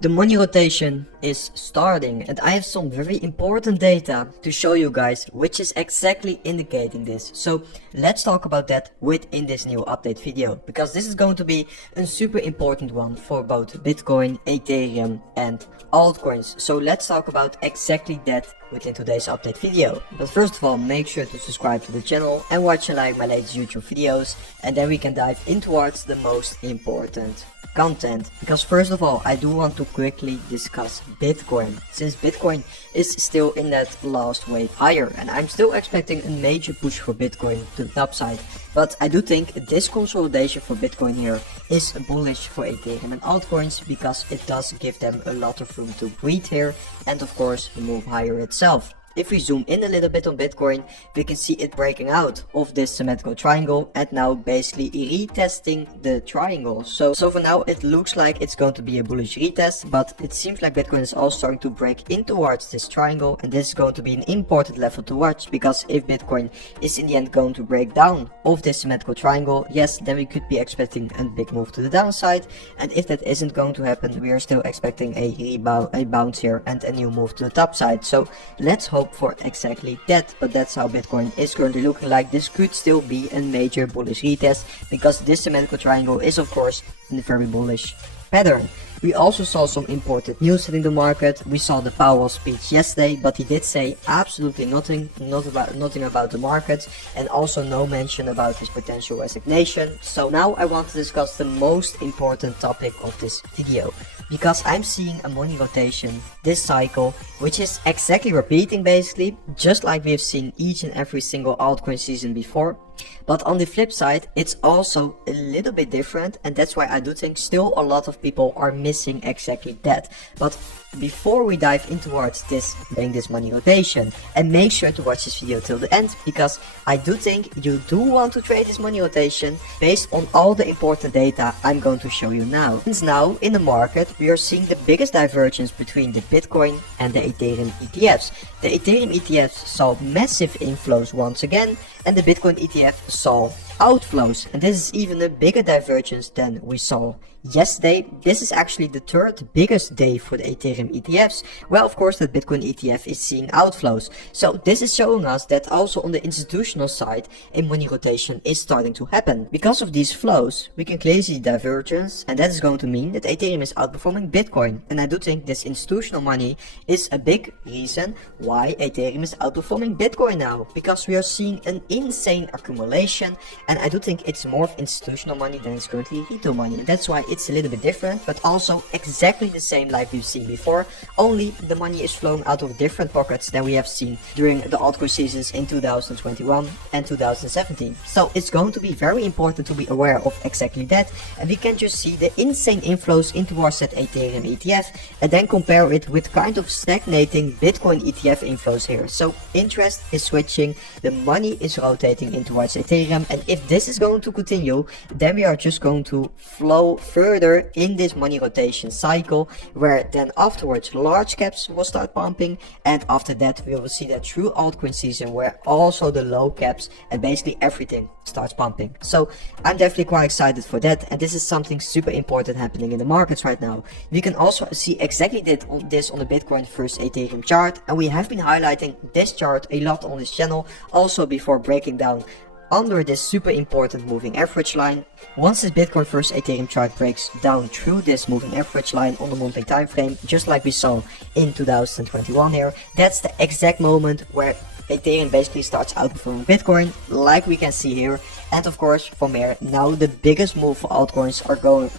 The money rotation is starting and I have some very important data to show you guys which is exactly indicating this. So let's talk about that within this new update video, because this is going to be a super important one for both Bitcoin, Ethereum and altcoins. So let's talk about exactly that within today's update video. But first of all, make sure to subscribe to the channel and watch and like my latest YouTube videos, and then we can dive in towards the most important content. Because first of all, I do want to quickly discuss Bitcoin, since Bitcoin is still in that last wave higher and I'm still expecting a major push for Bitcoin to the upside. But I do think this consolidation for Bitcoin here is bullish for Ethereum and altcoins, because it does give them a lot of room to breathe here and of course move higher itself. If we zoom in a little bit on Bitcoin, we can see it breaking out of this symmetrical triangle and now basically retesting the triangle. So for now it looks like it's going to be a bullish retest, but it seems like Bitcoin is also starting to break in towards this triangle, and this is going to be an important level to watch, because if Bitcoin is in the end going to break down of this symmetrical triangle, yes, then we could be expecting a big move to the downside, and if that isn't going to happen, we are still expecting a rebound, a bounce here and a new move to the top side. So let's hope for exactly that, but that's how Bitcoin is currently looking like. This could still be a major bullish retest, because this symmetrical triangle is of course in a very bullish pattern. We also saw some important news hitting the market. We saw the Powell speech yesterday, but he did say absolutely nothing about the markets, and also no mention about his potential resignation. So now I want to discuss the most important topic of this video, because I'm seeing a money rotation this cycle, which is exactly repeating basically, just like we've seen each and every single altcoin season before. But on the flip side, it's also a little bit different, and that's why I do think still a lot of people are missing exactly that. But before we dive in towards this, doing this money rotation, and make sure to watch this video till the end, because I do think you do want to trade this money rotation based on all the important data I'm going to show you now. Since now in the market we are seeing the biggest divergence between the Bitcoin and the Ethereum ETFs. The Ethereum ETFs saw massive inflows once again, and the Bitcoin ETF saw outflows, and this is even a bigger divergence than we saw yesterday. This is actually the third biggest day for the Ethereum ETFs, where of course the Bitcoin ETF is seeing outflows. So this is showing us that also on the institutional side a money rotation is starting to happen. Because of these flows we can clearly see divergence, and that is going to mean that Ethereum is outperforming Bitcoin, and I do think this institutional money is a big reason why Ethereum is outperforming Bitcoin now, because we are seeing an insane accumulation, and I do think it's more of institutional money than it's currently retail money, and that's why it's a little bit different, but also exactly the same like we've seen before, only the money is flowing out of different pockets than we have seen during the altcoin seasons in 2021 and 2017. So it's going to be very important to be aware of exactly that, and we can just see the insane inflows into towards that Ethereum ETF and then compare it with kind of stagnating Bitcoin ETF inflows here. So interest is switching, the money is rotating in towards Ethereum, and if this is going to continue, then we are just going to flow further in this money rotation cycle, where then afterwards large caps will start pumping, and after that we will see that true altcoin season where also the low caps and basically everything starts pumping. So I'm definitely quite excited for that, and this is something super important happening in the markets right now. We can also see exactly this on the Bitcoin versus Ethereum chart, and we have been highlighting this chart a lot on this channel also before breaking down under this super important moving average line. Once this Bitcoin versus Ethereum chart breaks down through this moving average line on the monthly time frame, just like we saw in 2021 here, that's the exact moment where Ethereum basically starts outperforming Bitcoin, like we can see here. And of course from here, now the biggest move for altcoins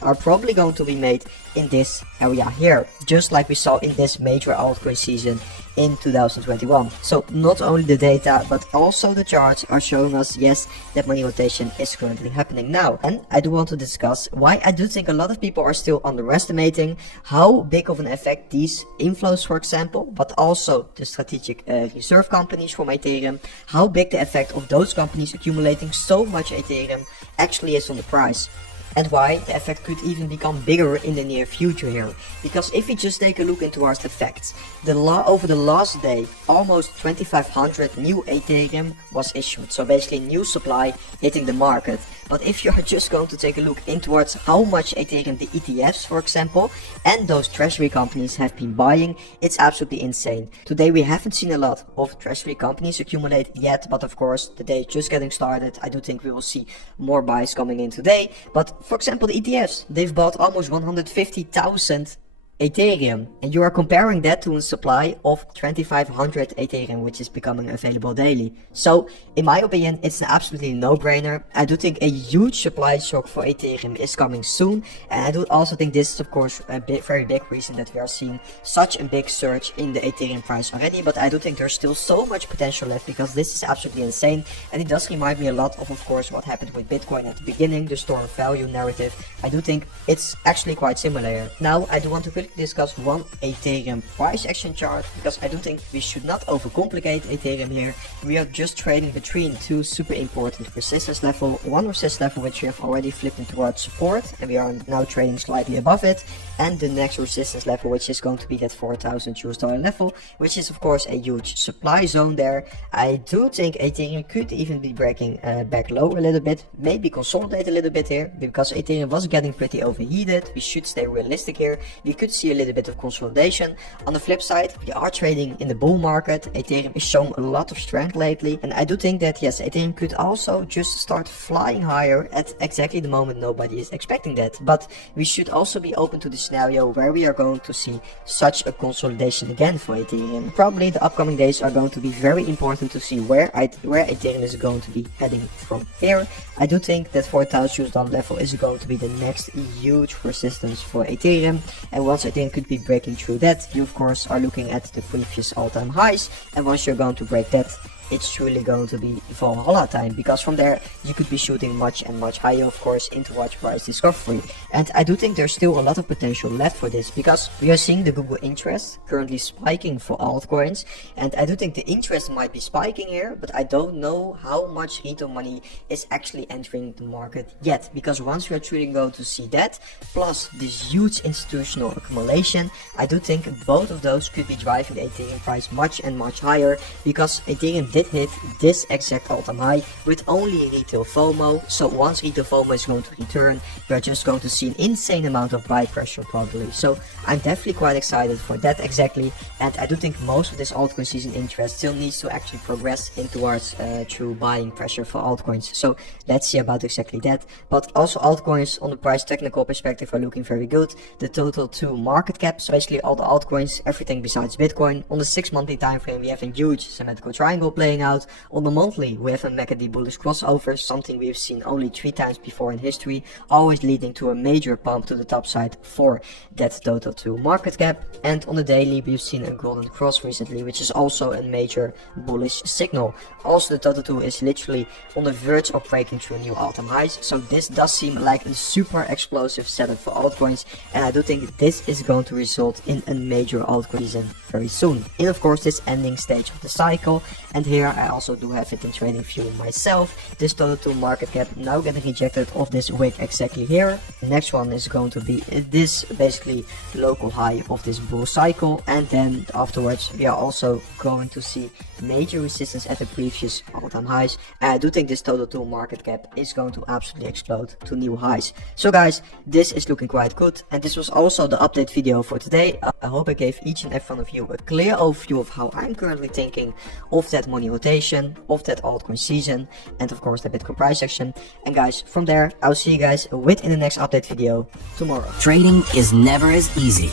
are probably going to be made in this area here, just like we saw in this major altcoin season in 2021. So not only the data but also the charts are showing us, yes, that money rotation is currently happening now. And I do want to discuss why I do think a lot of people are still underestimating how big of an effect these inflows, for example, but also the strategic reserve companies from Ethereum, how big the effect of those companies accumulating so much Ethereum actually is on the price. and why the effect could even become bigger in the near future here. Because if we just take a look into our effects, over the last day, almost 2500 new Ethereum was issued, so basically new supply hitting the market. But if you are just going to take a look in towards how much Ethereum the ETFs, for example, and those treasury companies have been buying, it's absolutely insane. Today we haven't seen a lot of treasury companies accumulate yet, but of course the day just getting started. I do think we will see more buys coming in today. But for example, the ETFs, they've bought almost 150,000 Ethereum, and you are comparing that to a supply of 2500 Ethereum, which is becoming available daily. So in my opinion, it's an absolutely no-brainer. I do think a huge supply shock for Ethereum is coming soon, and I do also think this is of course a very big reason that we are seeing such a big surge in the Ethereum price already. But I do think there's still so much potential left, because this is absolutely insane, and it does remind me a lot of course what happened with Bitcoin at the beginning, the store of value narrative. I do think it's actually quite similar. Now I do want to quickly discuss one Ethereum price action chart, because I do think we should not overcomplicate Ethereum here. We are just trading between two super important resistance level, one resistance level which we have already flipped into towards support, and we are now trading slightly above it, and the next resistance level, which is going to be that $4,000 level, which is of course a huge supply zone there. I do think Ethereum could even be breaking back low a little bit, maybe consolidate a little bit here, because Ethereum was getting pretty overheated. We should stay realistic here. We could see a little bit of consolidation. On the flip side, we are trading in the bull market. Ethereum is showing a lot of strength lately, and I do think that yes, Ethereum could also just start flying higher at exactly the moment nobody is expecting that. But we should also be open to the scenario where we are going to see such a consolidation again for Ethereum. Probably the upcoming days are going to be very important to see where Ethereum is going to be heading from here. I do think that $4,000 level is going to be the next huge resistance for Ethereum, and once Ethereum could be breaking through that, you of course are looking at the previous all-time highs, and once you're going to break that, it's truly going to be Valhalla time, because from there you could be shooting much and much higher of course into watch price discovery. And I do think there's still a lot of potential left for this, because we are seeing the Google interest currently spiking for altcoins, and I do think the interest might be spiking here, but I don't know how much retail money is actually entering the market yet, because once we are truly going to see that, plus this huge institutional accumulation, I do think both of those could be driving the Ethereum price much and much higher, because Ethereum did hit this exact all-time high with only retail FOMO. So once retail FOMO is going to return, we're just going to see an insane amount of buy pressure probably. So I'm definitely quite excited for that exactly, and I do think most of this altcoin season interest still needs to actually progress in towards true buying pressure for altcoins. So let's see about exactly that. But also altcoins on the price technical perspective are looking very good. The total 2 market cap, so basically all the altcoins, everything besides Bitcoin. On the 6 monthly time frame we have a huge symmetrical triangle playing out. On the monthly we have a MACD bullish crossover, something we've seen only 3 times before in history, always leading to a major pump to the top side for that total 2 market cap. And on the daily we've seen a golden cross recently, which is also a major bullish signal. Also the total 2 is literally on the verge of breaking through new all-time highs, so this does seem like a super explosive setup for altcoins, and I do think this is going to result in a major altcoin season very soon, in of course this ending stage of the cycle. And here I also do have it in trading view myself. This total 2 market cap now getting rejected off this wick exactly here. The next one is going to be this basically local high of this bull cycle, and then afterwards we are also going to see major resistance at the previous all-time highs. And I do think this total 2 market cap is going to absolutely explode to new highs. So guys, this is looking quite good, and this was also the update video for today. I hope I gave each and every one of you a clear overview of how I'm currently thinking of that money rotation, of that altcoin season, and of course the Bitcoin price action. And guys, from there I'll see you guys in the next update video tomorrow. Trading is never as easy,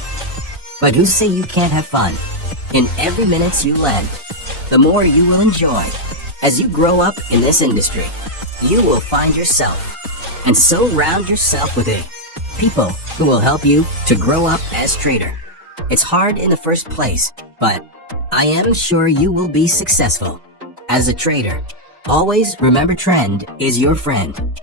but who's to say you can't have fun? In every minute you lend, the more you will enjoy. As you grow up in this industry, you will find yourself, and so round yourself with people who will help you to grow up as trader. It's hard in the first place, but I am sure you will be successful. As a trader, always remember trend is your friend.